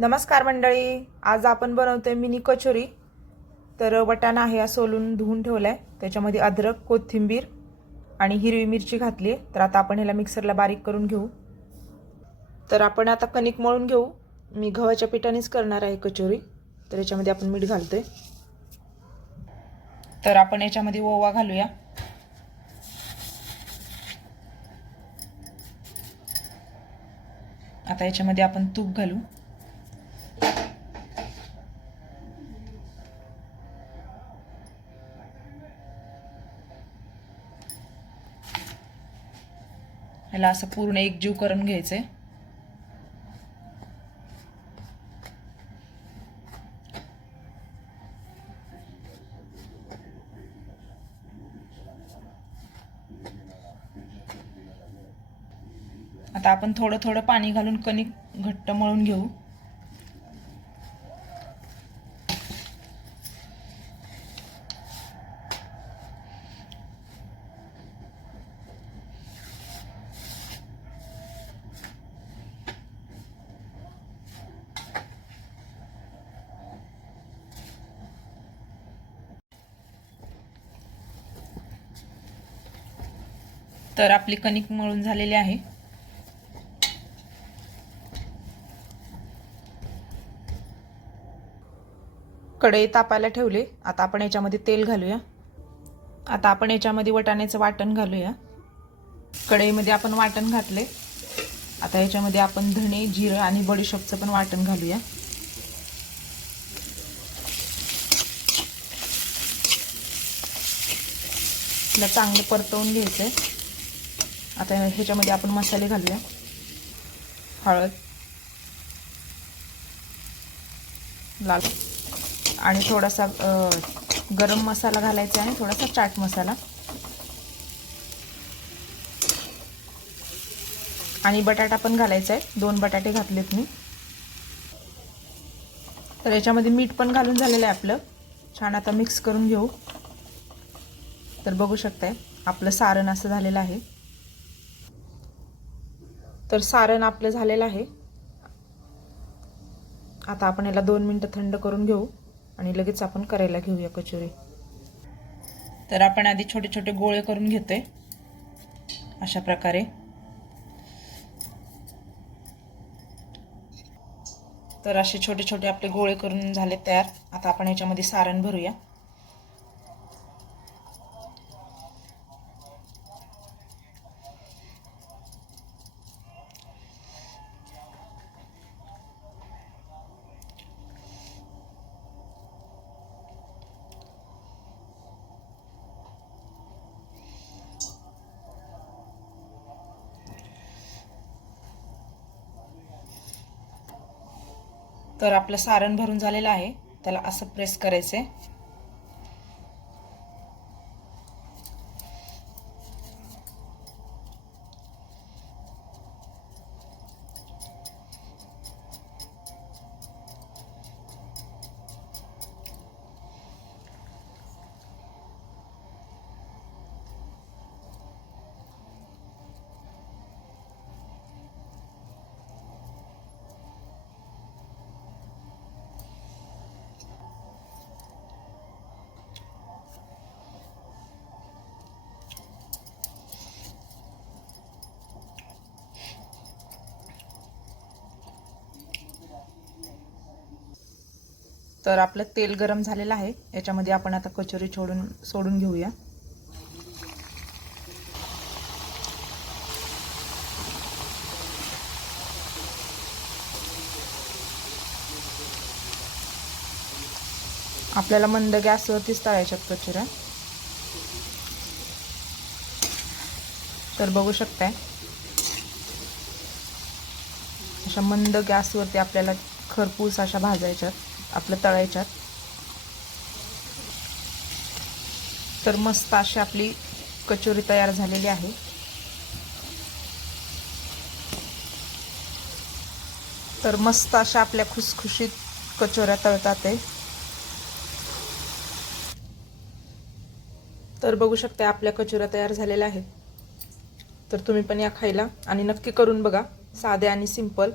नमस्कार मंडळी, आज आपण बनवतोय मिनी कचोरी। तर वाटाणा आहे सोलून धुवून ठेवलाय, त्याच्यामध्ये अद्रक, कोथिंबीर आणि हिरवी मिरची घातली। तर आता आपण ह्याला मिक्सरला बारीक करून घेऊ। तर आपण आता कणिक मळून घेऊ। मी गव्हाच्या पिठानेच करणार आहे कचोरी। तर याच्यामध्ये आपण मीठ घालतोय। तर आपण याच्यामध्ये ओवा घालूया। आता याच्यामध्ये आपण तूप घालू। ह्याला असं पूर्ण एकजीव करून घ्यायचंय। आता आपण थोडं थोडं पाणी घालून कणिक घट्ट मळून घेऊ। तर आपली कणिक मळून झालेली आहे। कढई तापायला ठेवले। आता आपण याच्यामध्ये तेल घालूया। आता आपण याच्यामध्ये वाटाण्याचं वाटण घालूया। कढईमध्ये आपण वाटण घातले। आता याच्यामध्ये आपण धणे, जिरं आणि बडीशेपचं पण वाटण घालूया। ला चांगलं परतवून घ्यायचंय। आता ह्याच्यामध्ये आपण मसाले घालूया। हळद, लाल आणि थोडासा गरम मसाला घालायचा आहे, थोडासा चाट मसाला आणि बटाटा पण घालायचा आहे। 2 बटाटे घातलेत मी। तर याच्यामध्ये मीठ पण घालून झालेलं आहे आपलं। छान आता मिक्स करून घेऊ। तर बघू शकताय आपलं सारण असं झालेलं आहे। तर सारण आपलं झालेलं आहे। आता आपण याला 2 मिनिटं थंड करून घेऊ आणि लगेच आपण करायला घेऊया कचोरी। तर आपण आधी छोटे छोटे गोळे करून घेतोय अशा प्रकारे। तर असे छोटे छोटे आपले गोळे करून झाले तयार। आता आपण याच्यामध्ये सारण भरूया। तर आपलं सारण भरून झालेलं आहे। त्याला असं प्रेस करायचंय। तर आपलं तेल गरम झालेलं आहे। याच्यामध्ये आपण आता कचोरी सोडून घेऊया। आपल्याला मंद गॅसवरतीच तळायच्यात कचोऱ्या। तर बघू शकताय अशा मंद गॅसवरती आपल्याला खरपूस अशा भाजायच्यात, आपलं तळायच्यात। तर मस्त अशी आपली कचोरी तयार झालेली आहे। तर मस्त अशा आपल्या खुसखुशीत कचोऱ्या तळतात आहे। तर बघू शकता आपल्या कचोऱ्या तयार झालेल्या आहेत। तर तुम्ही पण या खायला आणि नक्की करून बघा, साधे आणि सिंपल।